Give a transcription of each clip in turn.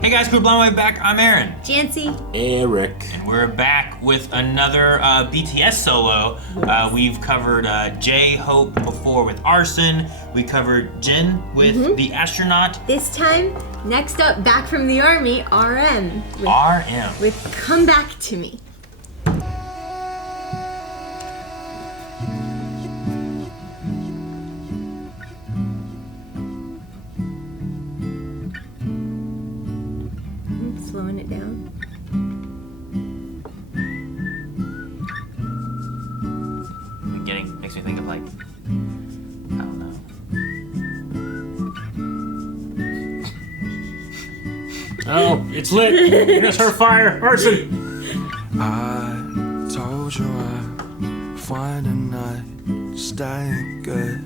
Hey guys, Group Long Way back. I'm Aaron. Janci. Eric. And we're back with another BTS solo. We've covered J-Hope before with Arson. We covered Jin with The Astronaut. This time, next up, back from the army, RM. RM. With Come Back to Me. Slowing it down. Makes me think of like, I don't know. Oh, it's lit. There's her fire. Arson. I told you I'd find a night, staying good.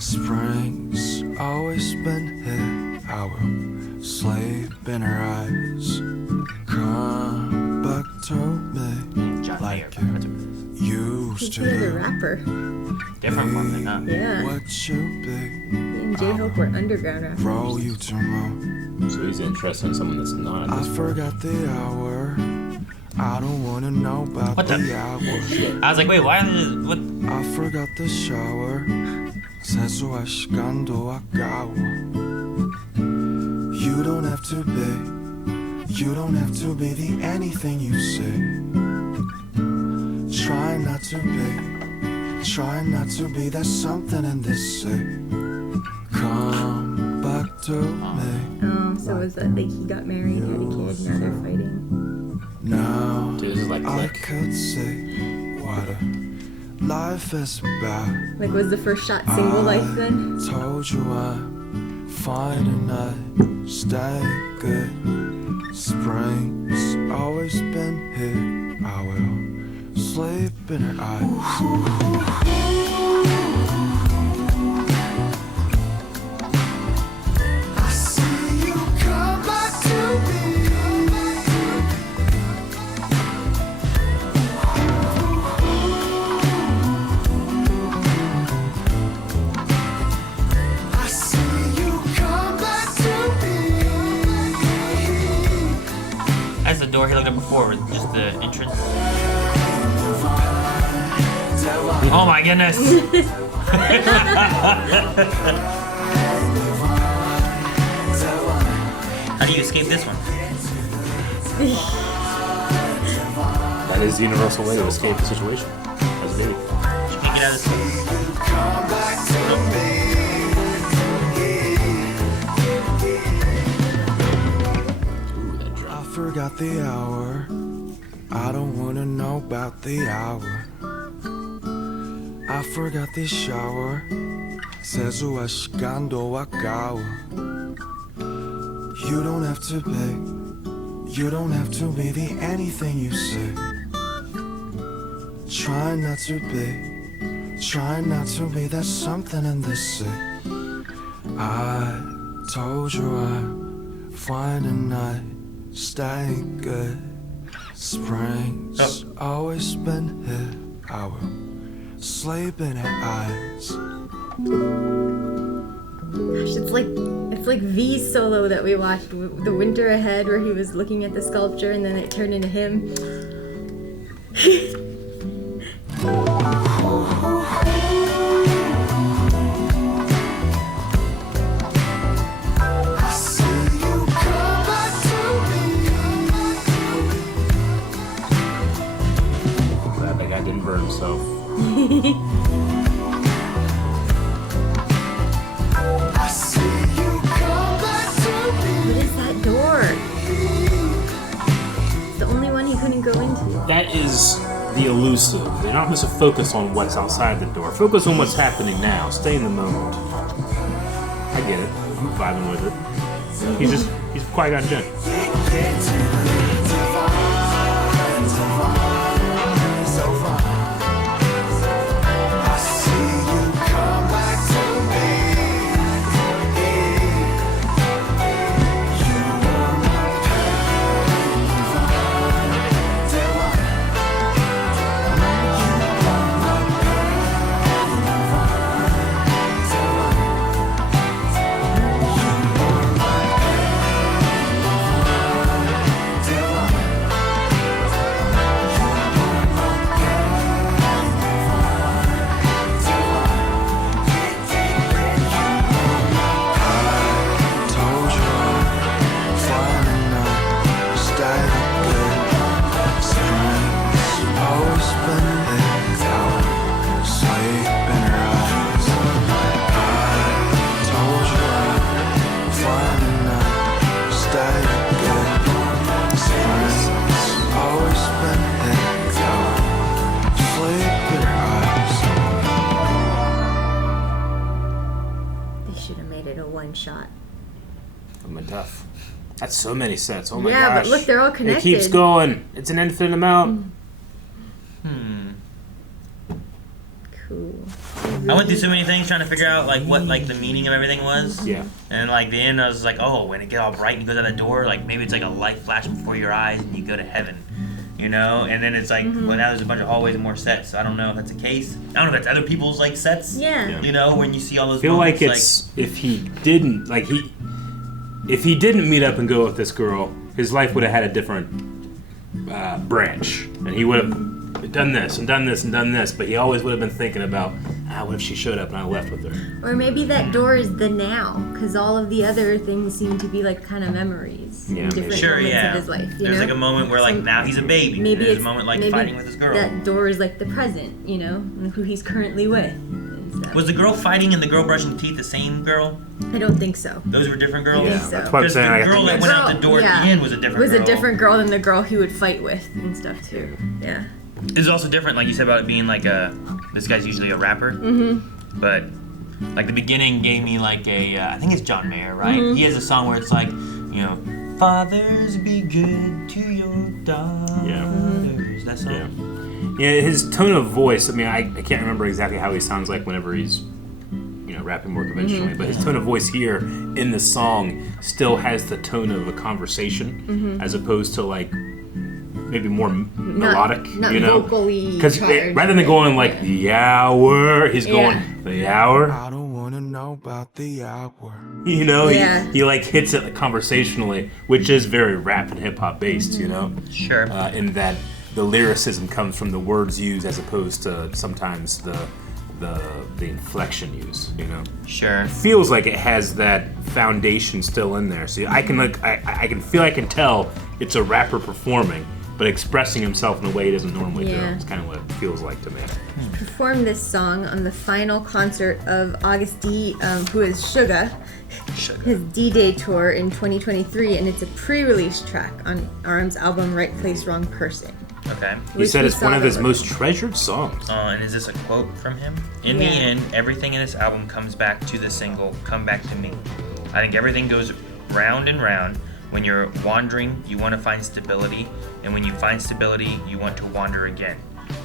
Spring's always been here. I will sleep in her eyes. Come back to me John like Mayer. you used to He's a do. rapper. Different from the huh? Yeah. What you be? Me and J-Hope were underground rappers. Roll you to moon. So he's interested in someone that's not. I forgot the hour. I don't wanna know about What the- the hour. I was like, wait, why did what? I forgot the shower. 세수할 시간도 아까워. You don't have to be the anything you say. Try not to be, there's something in this say. Come back to me. Oh, so was that like he got married, had a kid, now they're fighting? Now Dude, this is like I click. could say what a life is about. Like, was the first shot single life then? Told you I'm fine and I stay good. Spring's always been here. I will sleep in her eyes. I see you come back to me. I see you come back to me. That's the door he looked at before, with just the entrance. Oh my goodness! How do you escape this one? That is the universal way to escape the situation. As a baby. You can't get out of this place. Ooh, that I drum. forgot the hour. I don't wanna know about the hour. I forgot the shower. 세수할 시간도 아까워. You don't have to be the anything you say. Try not to be, there's something in this say. I told you I'd find a night, staying good. Spring's always been here. I will sleep in her eyes. Gosh, it's like V's solo that we watched, The Winter Ahead, where he was looking at the sculpture and then it turned into him. I see you come back to me. Glad that guy didn't burn himself. I see you come back to me. What is that door? It's the only one he couldn't go into. That is the elusive. They're not supposed to focus on what's outside the door. Focus on what's happening now. Stay in the moment. I get it. I'm vibing with it. He's Qui-Gon Jinn. I see you come back to me. You are my That's so many sets. Oh my gosh. Yeah, but look, they're all It connected. keeps going. It's an infinite amount. Cool. I went through so many things trying to figure out like what like the meaning of everything was. Yeah. And like the end, I was like, oh, when it get all bright and you goes out the door, like maybe it's like a light flash before your eyes and you go to heaven, you know. And then it's like, well, now there's a bunch of hallways and more sets. So I don't know if that's the case. I don't know if that's other people's like sets. Yeah. You know, when you see all those. I feel moments, like it's if he didn't meet up and go with this girl, his life would have had a different branch, and he would have done this and done this and done this. But he always would have been thinking about, what if she showed up and I left with her? Or maybe that door is the now, because all of the other things seem to be like kind of memories. Yeah, in different Sure, moments yeah. of his life. You There's know? like a moment where like now he's a baby. Maybe There's it's a moment like maybe fighting with his girl. That door is like the present, you know, and who he's currently with. And stuff. Was the girl fighting and the girl brushing teeth the same girl? I don't think so. Those were different girls. Yeah, so. that's what I'm Because the saying. I girl think that that's- went out the door at the end was a different girl. Was a different girl than the girl he would fight with and stuff too. Yeah. It's also different, like you said about it being like this guy's usually a rapper. Mm-hmm. But like the beginning gave me like I think it's John Mayer, right? Mm-hmm. He has a song where it's like, you know, fathers be good to your daughters. Yeah. Mm-hmm. That song. Yeah, his tone of voice, I mean, I can't remember exactly how he sounds like whenever he's, rapping more conventionally, but his tone of voice here in the song still has the tone of a conversation as opposed to like maybe more melodic, not you know? vocally Because charged, rather than going like the hour, he's going the hour. I don't wanna know about the hour. You know, Yeah. he like hits it conversationally, which is very rap and hip hop based, you know? Sure. In that the lyricism comes from the words used as opposed to sometimes the inflection used, you know? Sure. Feels like it has that foundation still in there. So I can tell it's a rapper performing, but expressing himself in a way he doesn't normally do. Yeah. It's kind of what it feels like to me. Performed this song on the final concert of August D, who is Suga, his D-Day tour in 2023, and it's a pre-release track on RM's album Right Place, Wrong Person. Okay. He said it's one of his most treasured songs. And is this a quote from him? In the end, everything in this album comes back to the single, Come Back to Me. I think everything goes round and round. When you're wandering, you want to find stability. And when you find stability, you want to wander again.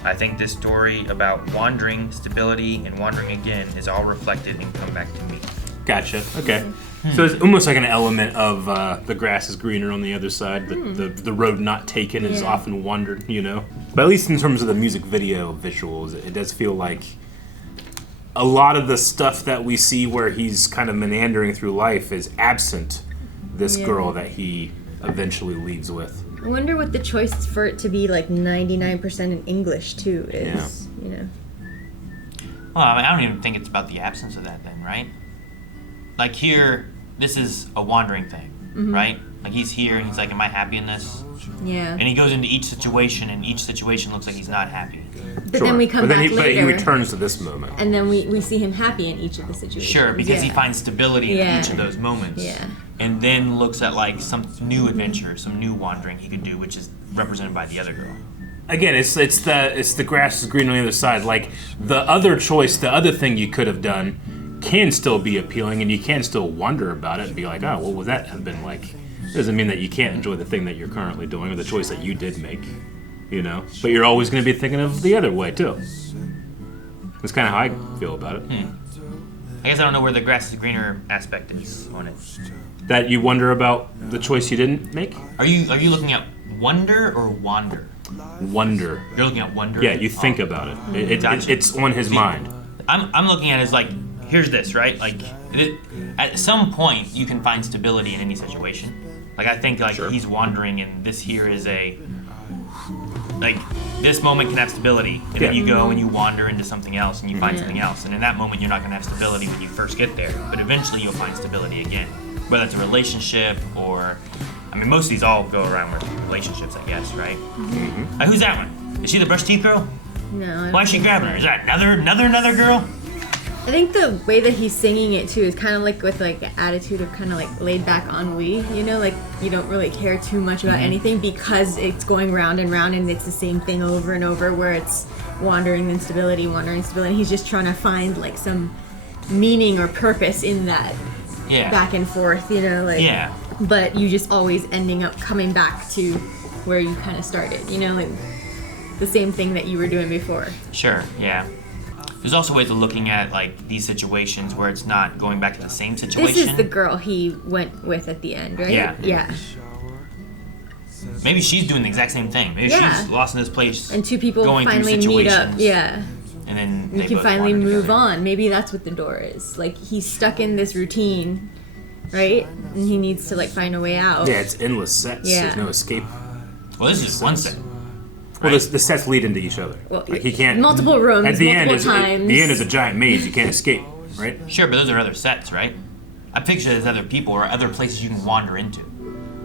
I think this story about wandering, stability, and wandering again is all reflected in Come Back to Me. Gotcha. Okay. So it's almost like an element of the grass is greener on the other side. The road not taken is often wandered, you know. But at least in terms of the music video visuals, it does feel like a lot of the stuff that we see where he's kind of meandering through life is absent this girl that he eventually leaves with. I wonder what the choice for it to be like 99% in English too is, you know. Well, I mean, I don't even think it's about the absence of that then, right? Like here, this is a wandering thing, right? Like he's here and he's like, am I happy in this? Yeah. And he goes into each situation and each situation looks like he's not happy. But then we come back But later. he returns to this moment. And then we see him happy in each of the situations. Sure, because he finds stability in each of those moments. Yeah. And then looks at like some new adventure, some new wandering he could do, which is represented by the other girl. Again, it's the grass is green on the other side. Like the other choice, the other thing you could have done can still be appealing, and you can still wonder about it and be like, oh, what would that have been like? It doesn't mean that you can't enjoy the thing that you're currently doing or the choice that you did make, you know? But you're always going to be thinking of the other way, too. That's kind of how I feel about it. I guess I don't know where the grass is greener aspect is on it. That you wonder about the choice you didn't make? Are you looking at wonder or wander? Wonder. You're looking at wonder? Yeah, you think about it. Gotcha. It's on his mind. I'm looking at it as like, here's this, right? Like, at some point, you can find stability in any situation. Like, I think, like, he's wandering, and this here is like, this moment can have stability. And then you go and you wander into something else, and you find something else. And in that moment, you're not going to have stability when you first get there. But eventually, you'll find stability again. Whether it's a relationship or... I mean, most of these all go around with relationships, I guess, right? Who's that one? Is she the brush teeth girl? No. Why is she grabbing her? Is that another girl? I think the way that he's singing it too is kind of like with like an attitude of kind of like laid back ennui, you know, like you don't really care too much about anything because it's going round and round and it's the same thing over and over where it's wandering instability. He's just trying to find like some meaning or purpose in that back and forth, you know, like but you just always ending up coming back to where you kind of started, you know, like the same thing that you were doing before. Sure, yeah. There's also ways of looking at like these situations where it's not going back to the same situation. This is the girl he went with at the end, right? Yeah. Yeah. Maybe she's doing the exact same thing. Maybe she's lost in this place. And two people going finally through meet situations, up. Yeah. And then You they can both finally wander move together. on. Maybe that's what the door is. Like he's stuck in this routine, right? And he needs to like find a way out. Yeah, it's endless sets. Yeah. There's no escape. Well, this is one set. Well, the sets lead into each other. Well, like he can't. multiple rooms, At the end, multiple is times. the end is a giant maze. You can't escape, right? Sure, but those are other sets, right? I picture there's other people or other places you can wander into.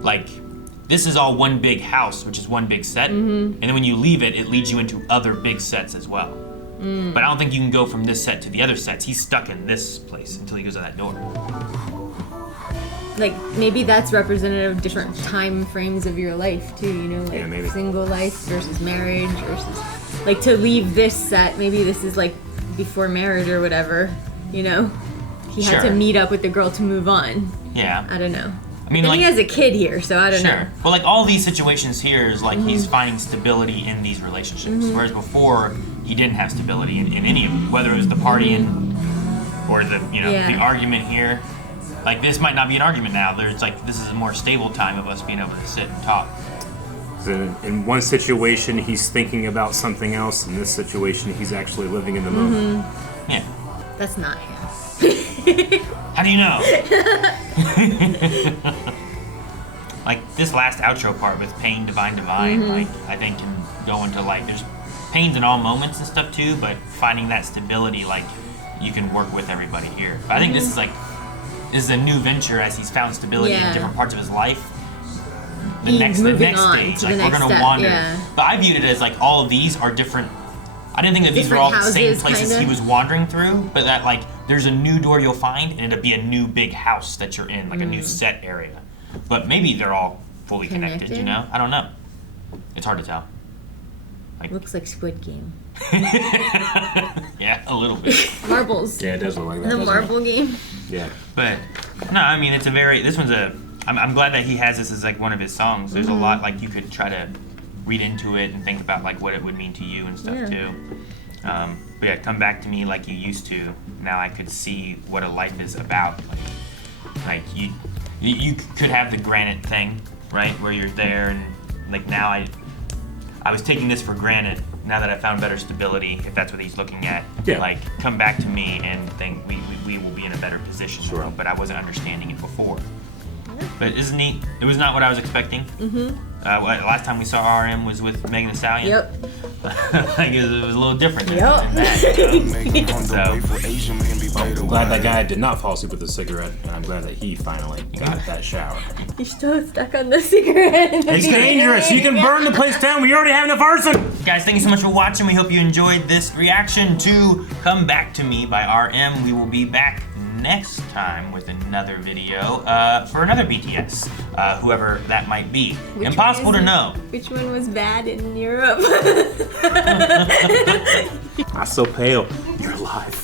Like, this is all one big house, which is one big set, and then when you leave it, it leads you into other big sets as well. But I don't think you can go from this set to the other sets. He's stuck in this place until he goes out that door. Like maybe that's representative of different time frames of your life too, you know, like Yeah, maybe. single life versus marriage versus like to leave this set, maybe this is like before marriage or whatever, you know. He had to Sure. meet up with the girl to move on. Yeah. I don't know. I mean, And like, he has a kid here, so I don't know. sure. But like all these situations here is like he's finding stability in these relationships, whereas before he didn't have stability in any of them, whether it was the partying or the the argument here. Like this might not be an argument now. There's like this is a more stable time of us being able to sit and talk. So in one situation, he's thinking about something else. In this situation, he's actually living in the moment. Yeah. That's not him. How do you know? Like this last outro part with pain, divine, like I think can go into like there's pains in all moments and stuff too, but finding that stability, like you can work with everybody here. But I think this is a new venture as he's found stability in different parts of his life. The He's next moving on stage, to like the we're next gonna step, wander. yeah. But I viewed it as like all of these are different. I didn't think that these were Different all the same houses, places kinda. he was wandering through, but that like there's a new door you'll find and it'll be a new big house that you're in, like a new set area. But maybe they're all fully connected, you Connected? know? I don't know. It's hard to tell. Looks like Squid Game. Yeah, a little bit. Marbles. Yeah, it does look like that. The doesn't marble game. it? Yeah. But no, I mean it's a very this one's a I'm glad that he has this as like one of his songs. There's a lot like you could try to read into it and think about like what it would mean to you and stuff Yeah. too. But yeah, come back to me like you used to. Now I could see what a life is about. Like you could have the granite thing, right, where you're there and like now I was taking this for granted. Now that I found better stability, if that's what he's looking at, Yeah. like come back to me and think we will be in a better position. Sure. But I wasn't understanding it before. But it's neat. It was not what I was expecting. Mm-hmm. Last time we saw RM was with Megan Thee Stallion. Yep. Like it was a little different than Yep. that. I'm glad that guy did not fall asleep with a cigarette, and I'm glad that he finally got that shower. You're still stuck on the cigarette. It's dangerous. You can burn the place down. We already have enough arson. Guys, thank you so much for watching. We hope you enjoyed this reaction to Come Back to Me by RM. We will be back next time with another video for another BTS, whoever that might be. Which Impossible one to is- know. Which one was bad in Europe? I'm so pale. You're alive.